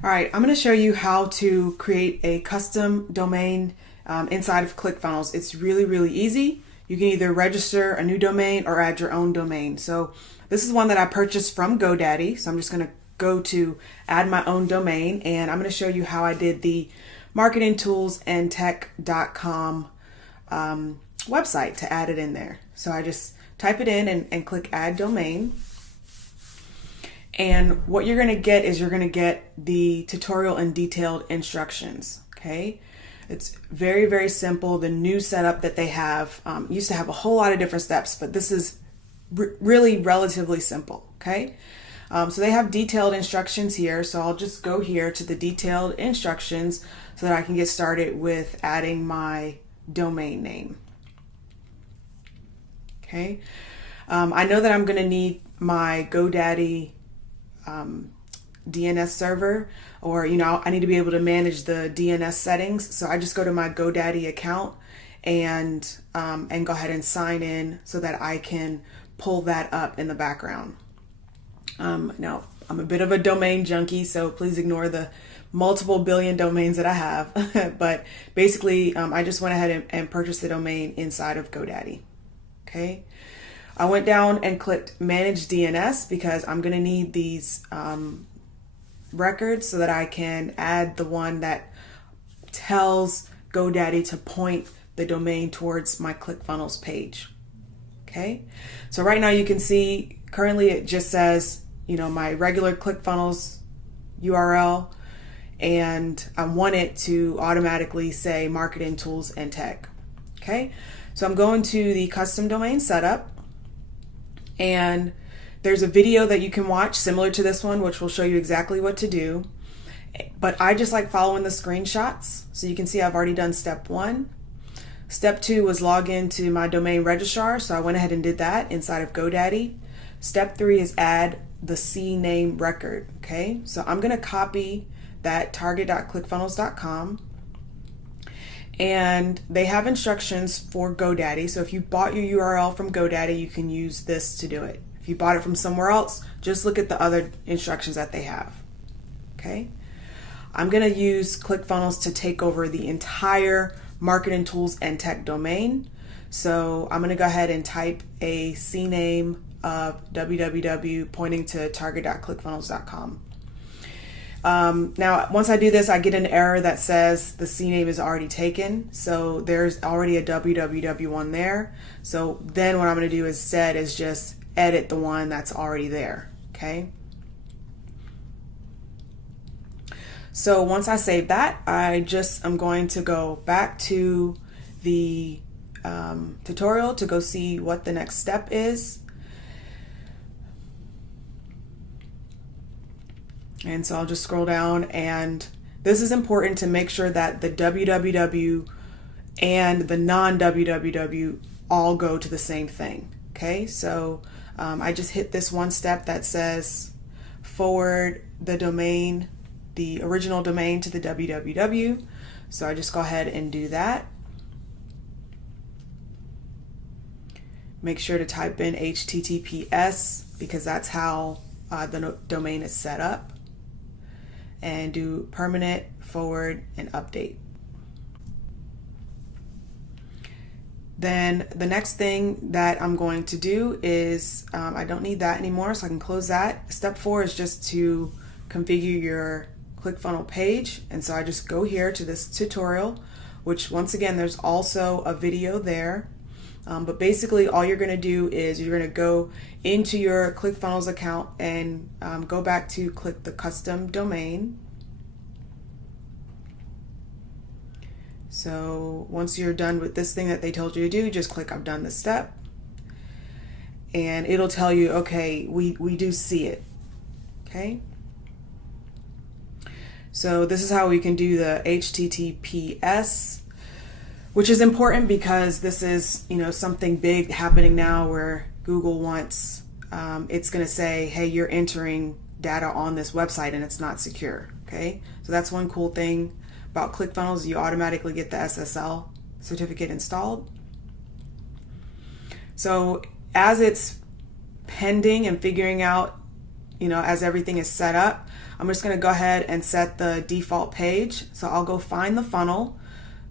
All right, I'm going to show you how to create a custom domain inside of ClickFunnels. It's really, really easy. You can either register a new domain or add your own domain. So this is one that I purchased from GoDaddy. So I'm just going to go to add my own domain, and I'm going to show you how I did the marketingtoolsandtech.com website to add it in there. So I just type it in and click add domain. And what you're going to get is you're going to get the tutorial and detailed instructions. Okay, it's very, very simple. The new setup that they have used to have a whole lot of different steps, but this is really relatively simple. Okay, so they have detailed instructions here. So I'll just go here to the detailed instructions so that I can get started with adding my domain name. Okay, I know that I'm going to need my GoDaddy DNS server, or I need to be able to manage the DNS settings. So I just go to my GoDaddy account and go ahead and sign in so that I can pull that up in the background. Now I'm a bit of a domain junkie, so please ignore the multiple billion domains that I have. But basically, I just went ahead and purchased the domain inside of GoDaddy. Okay. I went down and clicked Manage DNS because I'm going to need these records so that I can add the one that tells GoDaddy to point the domain towards my ClickFunnels page. Okay, so right now you can see currently it just says, my regular ClickFunnels URL, and I want it to automatically say Marketing Tools and Tech. Okay, so I'm going to the custom domain setup. And there's a video that you can watch similar to this one, which will show you exactly what to do. But I just like following the screenshots. So you can see I've already done step 1. Step 2 was log into my domain registrar. So I went ahead and did that inside of GoDaddy. Step 3 is add the cname record. Okay, so I'm going to copy that target.clickfunnels.com. And they have instructions for GoDaddy. So if you bought your URL from GoDaddy, you can use this to do it. If you bought it from somewhere else, just look at the other instructions that they have. Okay. I'm going to use ClickFunnels to take over the entire Marketing Tools and Tech domain. So I'm going to go ahead and type a cname of www pointing to target.clickfunnels.com. Now, once I do this, I get an error that says the CName is already taken. So there's already a www one there. So then what I'm going to do instead is just edit the one that's already there. Okay. So once I save that, I'm going to go back to the tutorial to go see what the next step is. And so I'll just scroll down, and this is important to make sure that the www and the non-www all go to the same thing. Okay, so I just hit this one step that says forward the domain, the original domain, to the www. So I just go ahead and do that. Make sure to type in HTTPS because that's how the domain is set up. And do permanent, forward, and update. Then the next thing that I'm going to do is, I don't need that anymore, so I can close that. Step 4 is just to configure your ClickFunnels page. And so I just go here to this tutorial, which once again, there's also a video there. But basically all you're going to do is you're going to go into your ClickFunnels account and go back to click the custom domain. So once you're done with this thing that they told you to do, just click I've done this step. And it'll tell you, okay, we do see it. Okay. So this is how we can do the HTTPS, which is important because this is, something big happening now where Google wants, it's going to say, hey, you're entering data on this website and it's not secure. Okay, so that's one cool thing about ClickFunnels. You automatically get the SSL certificate installed. So as it's pending and figuring out, as everything is set up, I'm just going to go ahead and set the default page. So I'll go find the funnel,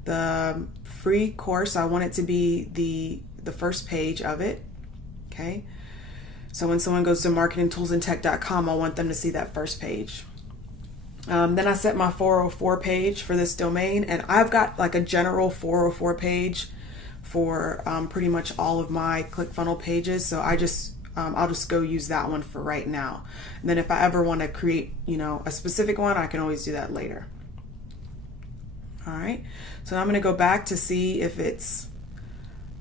the free course. I want it to be the first page of it. Okay. So when someone goes to marketingtoolsandtech.com, I want them to see that first page. Then I set my 404 page for this domain, and I've got like a general 404 page for pretty much all of my ClickFunnels pages. So I'll just go use that one for right now. And then if I ever want to create, a specific one, I can always do that later. All right. So I'm going to go back to see if it's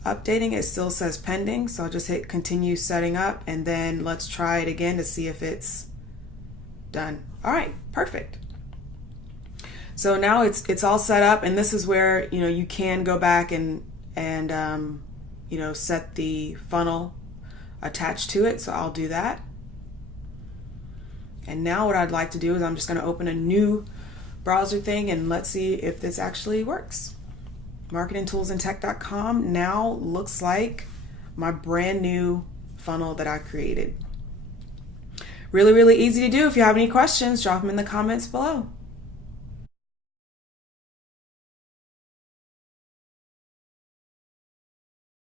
updating. It still says pending. So I'll just hit continue setting up, and then let's try it again to see if it's done. All right, perfect. So now it's all set up, and this is where you can go back and set the funnel attached to it. So I'll do that. And now what I'd like to do is I'm just going to open a new browser thing, and let's see if this actually works. Marketingtoolsandtech.com now looks like my brand new funnel that I created. Really, really easy to do. If you have any questions, drop them in the comments below.